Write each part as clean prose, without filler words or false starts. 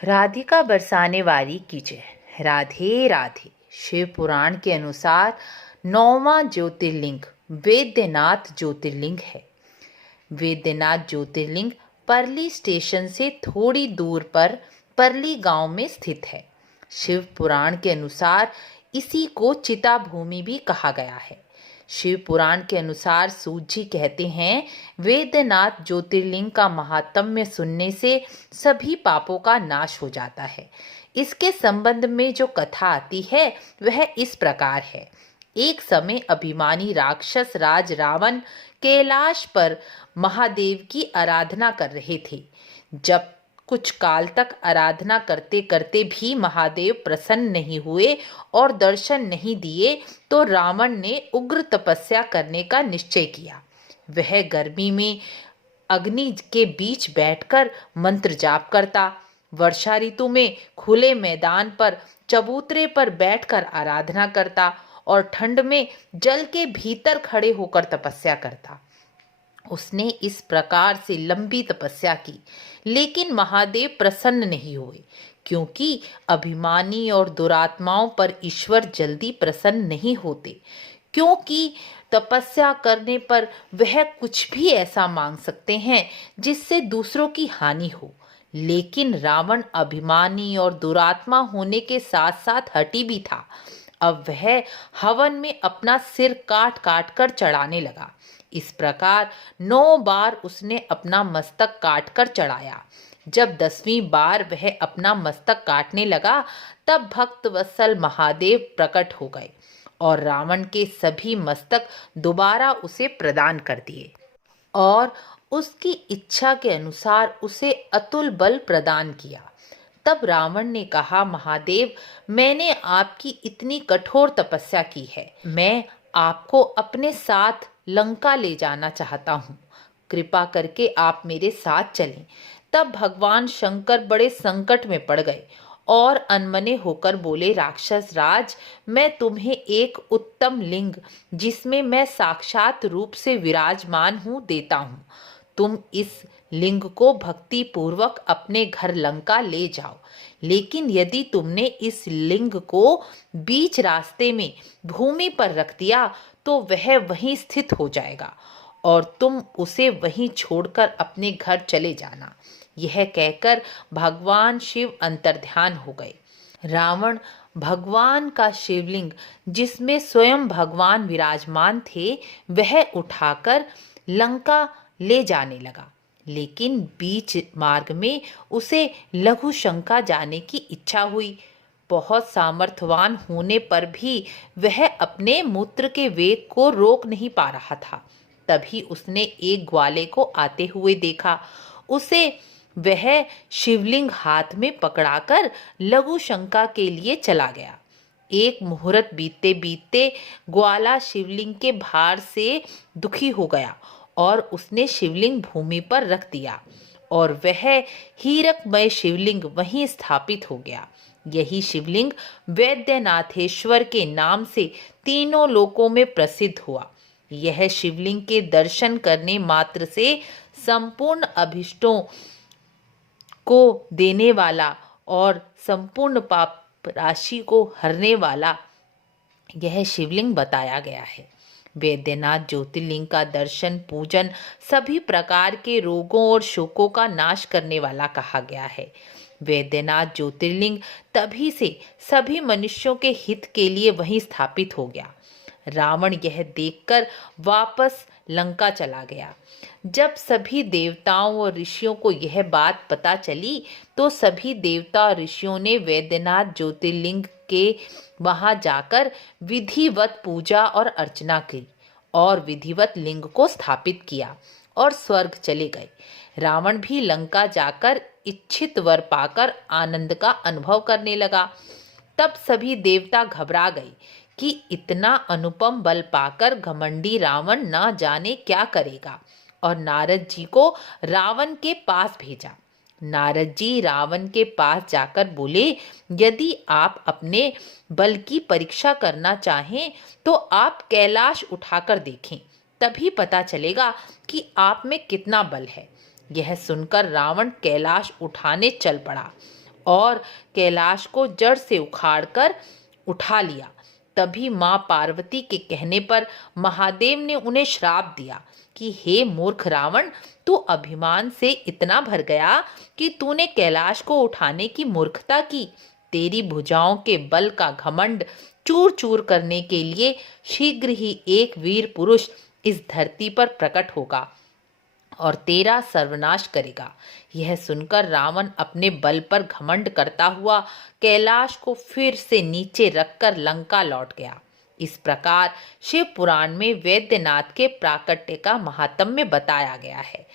राधिका बरसाने वाली की जय। राधे राधे। शिव पुराण के अनुसार 9वां ज्योतिर्लिंग वैद्यनाथ ज्योतिर्लिंग है। वैद्यनाथ ज्योतिर्लिंग परली स्टेशन से थोड़ी दूर पर परली गांव में स्थित है। शिव पुराण के अनुसार इसी को चिता भूमि भी कहा गया है। शिव पुराण के अनुसार सूत जी कहते हैं, वैद्यनाथ ज्योतिर्लिंग का महात्म्य सुनने से सभी पापों का नाश हो जाता है। इसके संबंध में जो कथा आती है वह इस प्रकार है। एक समय अभिमानी राक्षस राज रावण कैलाश पर महादेव की आराधना कर रहे थे। जब कुछ काल तक आराधना करते करते भी महादेव प्रसन्न नहीं हुए और दर्शन नहीं दिए तो रावण ने उग्र तपस्या करने का निश्चय किया। वह गर्मी में अग्नि के बीच बैठकर मंत्र जाप करता, वर्षा ऋतु में खुले मैदान पर चबूतरे पर बैठकर आराधना करता और ठंड में जल के भीतर खड़े होकर तपस्या करता। उसने इस प्रकार से लंबी तपस्या की, लेकिन महादेव प्रसन्न नहीं हुए, क्योंकि अभिमानी और दुरात्माओं पर ईश्वर जल्दी प्रसन्न नहीं होते, क्योंकि तपस्या करने पर वह कुछ भी ऐसा मांग सकते हैं जिससे दूसरों की हानि हो। लेकिन रावण अभिमानी और दुरात्मा होने के साथ साथ हठी भी था। अब वह हवन में अपना सिर काट काट कर चढ़ाने लगा। इस प्रकार 9 बार उसने अपना मस्तक काट कर चढ़ाया। जब 10वीं बार वह अपना मस्तक काटने लगा तब भक्त वत्सल महादेव प्रकट हो गए और रावण के सभी मस्तक दोबारा उसे प्रदान कर दिए और उसकी इच्छा के अनुसार उसे अतुल बल प्रदान किया। तब रावण ने कहा, महादेव, मैंने आपकी इतनी कठोर तपस्या की है, मैं आपको अपने साथ लंका ले जाना चाहता हूँ, कृपा करके आप मेरे साथ चलें। तब भगवान शंकर बड़े संकट में पड़ गए और अनमने होकर बोले, राक्षस राज, मैं तुम्हें एक उत्तम लिंग जिसमें मैं साक्षात रूप से विराजमान हूँ देता हूँ। तुम इस लिंग को भक्ति पूर्वक अपने घर लंका ले जाओ, लेकिन यदि तुमने इस लिंग को बीच रास्ते में भूमि पर रख दिया तो वह वहीं स्थित हो जाएगा और तुम उसे वहीं छोड़कर अपने घर चले जाना। यह कहकर भगवान शिव अंतर्ध्यान हो गए। रावण भगवान का शिवलिंग, जिसमें स्वयं भगवान विराजमान थे, वह उठाकर लंका ले जाने लगा, लेकिन बीच मार्ग में उसे लघु शंका जाने की इच्छा हुई। बहुत सामर्थ्यवान होने पर भी वह अपने मूत्र के वेग को रोक नहीं पा रहा था। तभी उसने एक ग्वाले को आते हुए देखा। उसे वह शिवलिंग हाथ में पकड़ाकर लघु शंका के लिए चला गया। एक मुहूर्त बीतते बीतते ग्वाला शिवलिंग के भार से दुखी हो गया और उसने शिवलिंग भूमि पर रख दिया और वह हीरकमय शिवलिंग वहीं स्थापित हो गया। यही शिवलिंग वैद्यनाथेश्वर के नाम से तीनों लोकों में प्रसिद्ध हुआ। यह शिवलिंग के दर्शन करने मात्र से संपूर्ण अभिष्टों को देने वाला और संपूर्ण पाप राशि को हरने वाला यह शिवलिंग बताया गया है। वैद्यनाथ ज्योतिर्लिंग का दर्शन पूजन सभी प्रकार के रोगों और शोकों का नाश करने वाला कहा गया है। वैद्यनाथ ज्योतिर्लिंग तभी से सभी मनुष्यों के हित के लिए वहीं स्थापित हो गया। रावण यह देखकर वापस लंका चला गया। जब सभी देवताओं और ऋषियों को यह बात पता चली तो सभी देवता और ऋषियों ने वैद्यनाथ ज्योतिर्लिंग के वहां जाकर विधिवत पूजा और अर्चना की और विधिवत लिंग को स्थापित किया और स्वर्ग चले गए। रावण भी लंका जाकर इच्छित वर पाकर आनंद का अनुभव करने लगा। तब सभी देवता घबरा गए कि इतना अनुपम बल पाकर घमंडी रावण न जाने क्या करेगा, और नारद जी को रावण के पास भेजा। नारद जी रावण के पास जाकर बोले, यदि आप अपने बल की परीक्षा करना चाहें तो आप कैलाश उठाकर देखें, तभी पता चलेगा कि आप में कितना बल है। यह सुनकर रावण कैलाश उठाने चल पड़ा और कैलाश को जड़ से उखाड़कर उठा लिया। तभी मां पार्वती के कहने पर महादेव ने उन्हें श्राप दिया कि हे मूर्ख रावण, तू अभिमान से इतना भर गया कि तूने कैलाश को उठाने की मूर्खता की। तेरी भुजाओं के बल का घमंड चूर चूर करने के लिए शीघ्र ही एक वीर पुरुष इस धरती पर प्रकट होगा और तेरा सर्वनाश करेगा। यह सुनकर रावण अपने बल पर घमंड करता हुआ कैलाश को फिर से नीचे रखकर लंका लौट गया। इस प्रकार शिव पुराण में वैद्यनाथ के प्राकट्य का महात्म्य बताया गया है।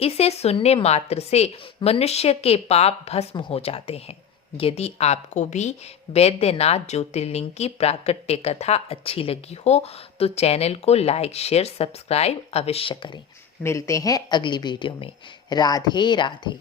इसे सुनने मात्र से मनुष्य के पाप भस्म हो जाते हैं। यदि आपको भी वैद्यनाथ ज्योतिर्लिंग की प्राकट्य कथा अच्छी लगी हो तो चैनल को लाइक, शेयर, सब्सक्राइब अवश्य करें। मिलते हैं अगली वीडियो में। राधे राधे।